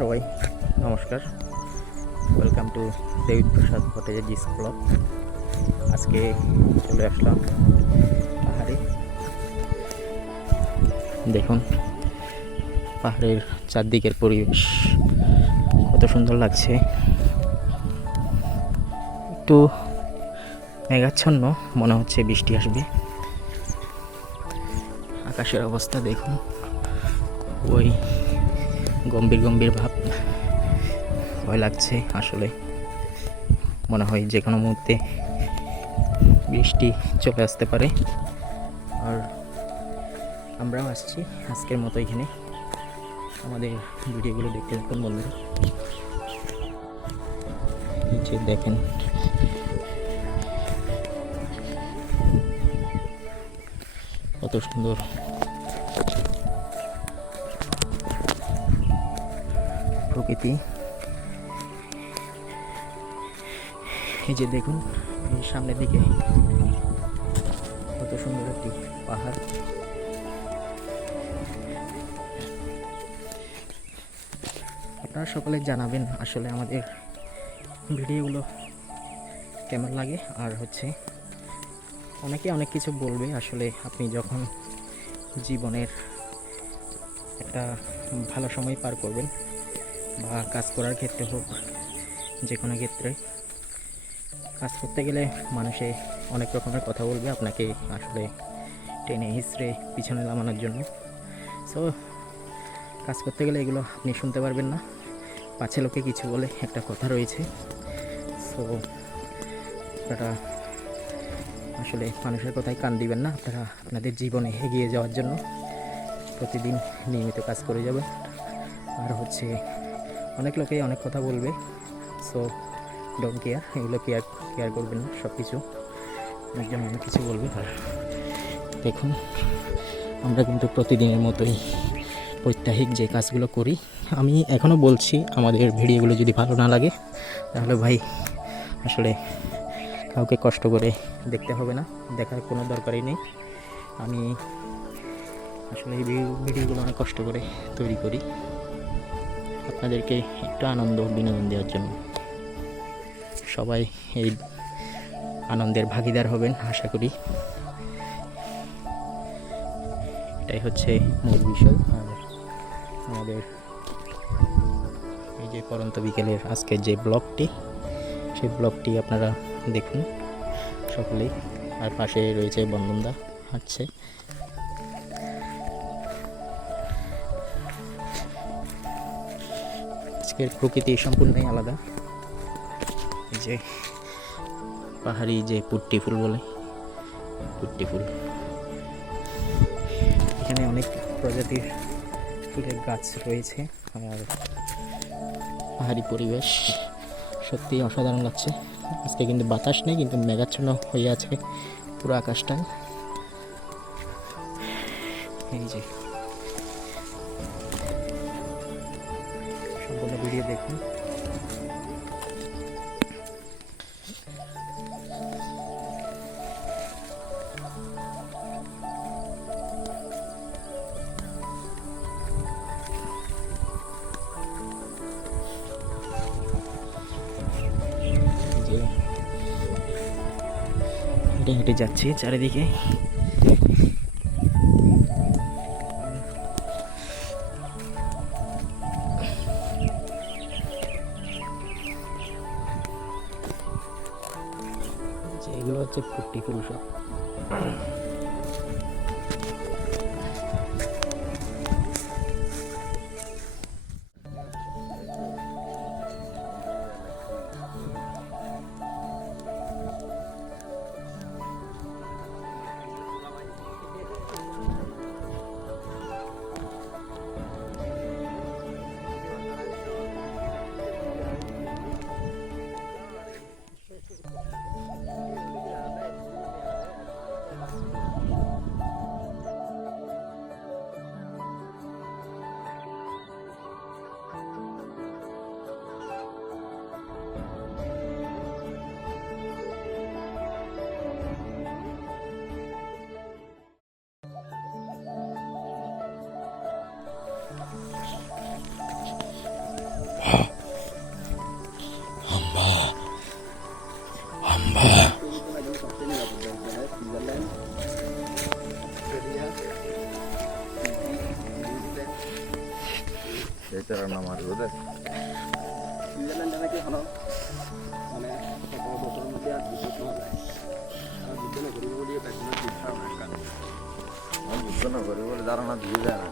সবাই, নমস্কার। Welcome to Debid Prasad Bhattacharya blog. আজকে চলে আসলাম পাহাড়ে। দেখুন পাহাড়ের চারদিকের পরিবেশ কত সুন্দর লাগছে। একটু মেঘাচ্ছন্ন, মনে হচ্ছে বৃষ্টি আসবে। আকাশের অবস্থা দেখুন, ওই গম্ভীর গম্ভীর ভাব, ভয় লাগছে। আসলে মনে হয় যে কোনো মুহূর্তে বৃষ্টি চলে আসতে পারে। আর আমরাও আসছি আজকের মতো এখানে। আমাদের ভিডিওগুলো দেখতে থাকুন বন্ধুরা। নিচে দেখেন কত সুন্দর প্রকৃতি। এই যে দেখুন, এই সামনের দিকে কত সুন্দর একটি পাহাড়। আপনারা সকলে জানাবেন আসলে আমাদের ভিডিওগুলো কেমন লাগে। আর হচ্ছে অনেকে অনেক কিছু বলবে। আসলে আপনি যখন জীবনের একটা ভালো সময় পার করবেন, বা কাজ করার ক্ষেত্রে হোক, যে কোনো ক্ষেত্রে কাজ করতে গেলে মানুষে অনেক রকমের কথা বলবে আপনাকে, আসলে টেনে হিঁচড়ে পিছনে নামানোর জন্য। সো কাজ করতে গেলে এগুলো আপনি শুনতে পারবেন না। পাছে লোকে কিছু বলে, একটা কথা রয়েছে। সো আপনারা আসলে মানুষের কথায় কান দিবেন না। আপনারা আপনাদের জীবনে এগিয়ে যাওয়ার জন্য প্রতিদিন নিয়মিত কাজ করে যাবেন। আর হচ্ছে অনেক লোকেই অনেক কথা বলবে। সো ডোন্ট কেয়ার, এগুলো কেয়ার করবেন না। সব কিছু একজন অনেক কিছু বলবে। আর দেখুন, আমরা কিন্তু প্রতিদিনের মতোই প্রত্যাহিক যে কাজগুলো করি। আমি এখনও বলছি, আমাদের ভিডিওগুলো যদি ভালো না লাগে তাহলে ভাই আসলে কাউকে কষ্ট করে দেখতে হবে না, দেখার কোনো দরকারই নেই। আমি আসলে এই ভিডিওগুলো অনেক কষ্ট করে তৈরি করি আপনাদেরকে একটু আনন্দ বিনোদন দেওয়ার জন্য। সবাই এই আনন্দের ভাগিদার হবেন আশা করি। এটাই হচ্ছে মূল বিষয়। আর আমাদের এই যে পরন্ত বিকেলের আজকের যে ব্লগটি, সেই ব্লগটি আপনারা দেখুন সকলেই। আর পাশে রয়েছে বন্ধনদা, হাঁটছে। আজকের প্রকৃতি সম্পূর্ণই আলাদা। এই যে পাহাড়ি যে পুট্টি ফুল বলে, পুট্টি ফুল, এখানে অনেক প্রজাতির ফুলের গাছ রয়েছে। আর পাহাড়ি পরিবেশ সত্যি অসাধারণ লাগছে। আজকে কিন্তু বাতাস নেই, কিন্তু মেঘাচ্ছন্ন হয়ে আছে পুরো আকাশটায়। এই যে সম্পূর্ণ ভিডিও দেখুন। হেঁটে হেঁটে যাচ্ছি চারিদিকে। এগুলো হচ্ছে পুট্টি ফুল সব। আছে সুইজারল্যান্ডে নাকি এখনো মানে বছরের মধ্যে আর যুদ্ধ শোনা যায় আর যুদ্ধ না করিব বলিয়ে পেছনের দিকটা অনেক কাজ বুঝতে না করিব বলে ধারণা দিয়ে যায় না